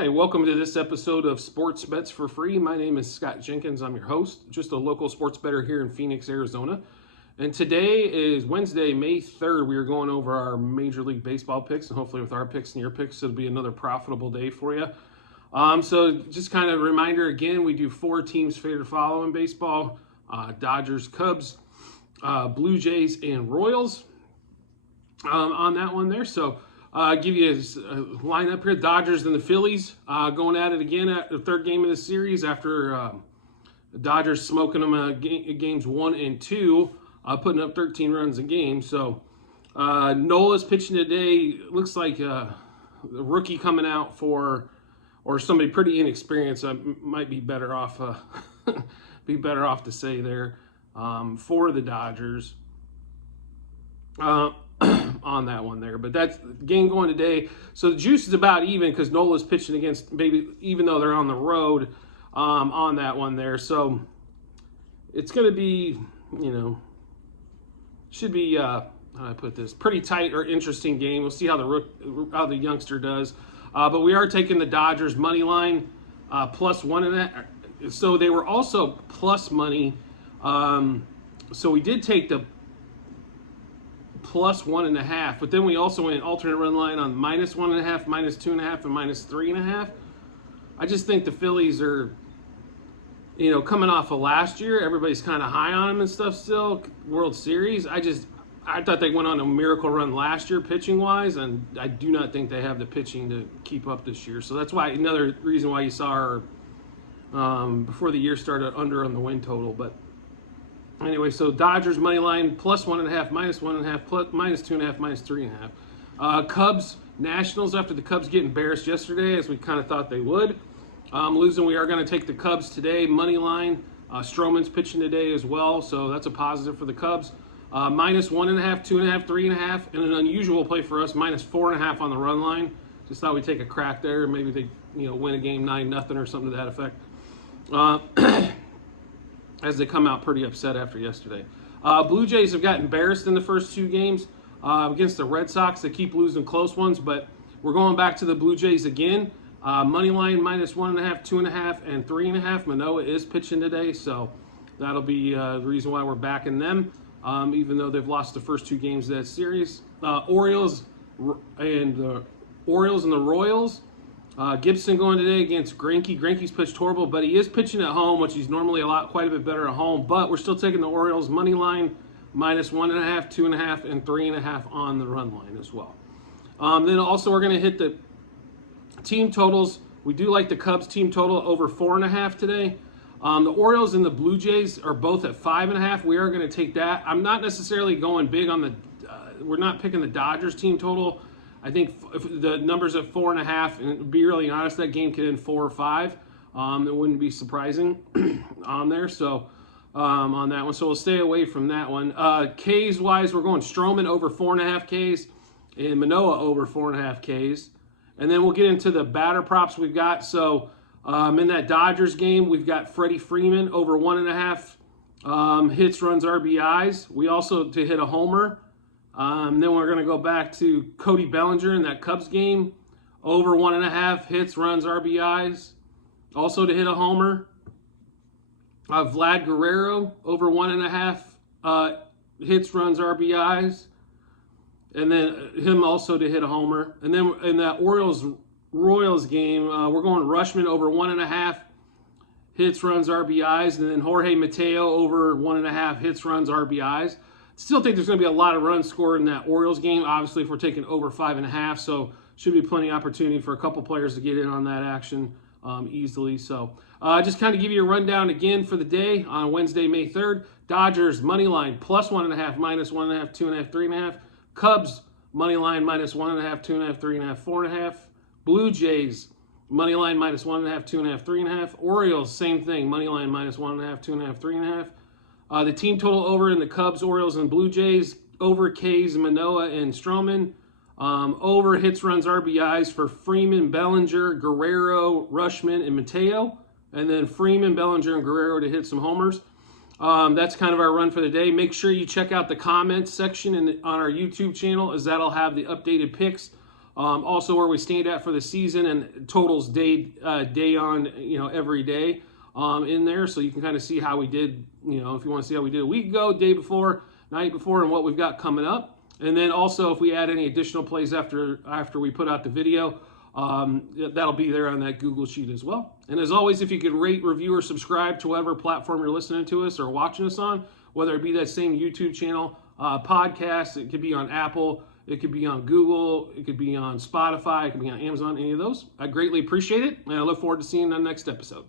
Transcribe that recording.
Hi, welcome to this episode of Sports Bets for Free. My name is Scott Jenkins. I'm your host, just a local sports bettor here in Phoenix, Arizona. And today is Wednesday, May 3rd. We are going over our Major League Baseball picks, and hopefully with our picks and your picks, it'll be another profitable day for you. So just kind of a reminder again, we do 4 teams favorite to follow in baseball. Dodgers, Cubs, Blue Jays, and Royals on that one there. So give you a lineup here. Dodgers and the Phillies going at it again at the third game of the series after the Dodgers smoking them games 1 and 2, putting up 13 runs a game. So Nola's pitching today. Looks like a rookie coming out or somebody pretty inexperienced. Might be better off to say there for the Dodgers. On that one there, but that's the game going today. So the juice is about even because Nola's pitching against maybe even though they're on the road on that one there. So it's going to be, should be how do I put this, pretty tight or interesting game. We'll see how the youngster does. But we are taking the Dodgers money line plus 1.5. So they were also plus money. So we did take the plus 1.5, but then we also went alternate run line on minus 1.5, minus 2.5, and minus 3.5. I just think the Phillies are, coming off of last year. Everybody's kind of high on them and stuff still. World Series. I thought they went on a miracle run last year pitching wise, and I do not think they have the pitching to keep up this year. So that's why another reason why you saw our before the year started under on the win total, but. Anyway, so Dodgers money line plus 1.5, minus 1.5, plus minus 2.5, minus 3.5. Cubs Nationals after the Cubs get embarrassed yesterday, as we kind of thought they would. Losing, we are going to take the Cubs today money line. Stroman's pitching today as well, so that's a positive for the Cubs. Minus 1.5, 2.5, 3.5, and an unusual play for us, minus 4.5 on the run line. Just thought we'd take a crack there. Maybe they, win a game 9-0 or something to that effect. As they come out pretty upset after yesterday. Blue Jays have got embarrassed in the first 2 games against the Red Sox. They keep losing close ones, but we're going back to the Blue Jays again. Money line minus 1.5, 2.5, and 3.5. Manoah is pitching today, so that'll be the reason why we're backing them, even though they've lost the first 2 games of that series. Orioles and the Royals. Gibson going today against Greinke. Greinke's pitched horrible, but he is pitching at home, which he's normally quite a bit better at home. But we're still taking the Orioles money line, minus 1.5, 2.5, and 3.5 on the run line as well. Then also we're going to hit the team totals. We do like the Cubs team total over 4.5 today. The Orioles and the Blue Jays are both at 5.5. We are going to take that. I'm not necessarily going big on the. We're not picking the Dodgers team total. I think if the numbers at 4.5, and to be really honest, that game could end 4 or 5. It wouldn't be surprising on there. So on that one, so we'll stay away from that one. Ks wise, we're going Stroman over 4.5 Ks and Manoah over 4.5 Ks, and then we'll get into the batter props we've got. So in that Dodgers game, we've got Freddie Freeman over 1.5 hits, runs, RBIs. We also to hit a homer. Then we're going to go back to Cody Bellinger in that Cubs game. Over 1.5 hits, runs, RBIs. Also to hit a homer. Vlad Guerrero over 1.5 hits, runs, RBIs. And then him also to hit a homer. And then in that Orioles-Royals game, we're going Rutschman over 1.5 hits, runs, RBIs. And then Jorge Mateo over 1.5 hits, runs, RBIs. Still think there's going to be a lot of runs scored in that Orioles game. Obviously, if we're taking over 5.5, so should be plenty of opportunity for a couple players to get in on that action easily. So just kind of give you a rundown again for the day on Wednesday, May 3rd. Dodgers money line plus 1.5, minus 1.5, 2.5, 3.5. Cubs money line minus 1.5, 2.5, 3.5, 4.5. Blue Jays money line minus 1.5, 2.5, 3.5. Orioles same thing, money line minus 1.5, 2.5, 3.5. The team total over in the Cubs, Orioles, and Blue Jays, over Ks, Manoah, and Stroman. Over hits, runs, RBIs for Freeman, Bellinger, Guerrero, Rutschman, and Mateo. And then Freeman, Bellinger, and Guerrero to hit some homers. That's kind of our run for the day. Make sure you check out the comments section on our YouTube channel, as that'll have the updated picks Also where we stand at for the season and totals day on, every day in there. So you can kind of see how we did, if you want to see how we did a week ago, day before, night before, and what we've got coming up. And then also if we add any additional plays after we put out the video, that'll be there on that Google Sheet as well. And as always, if you could rate, review, or subscribe to whatever platform you're listening to us or watching us on, whether it be that same YouTube channel, podcast, it could be on Apple, it could be on Google, it could be on Spotify, it could be on Amazon, any of those. I greatly appreciate it, and I look forward to seeing you on the next episode.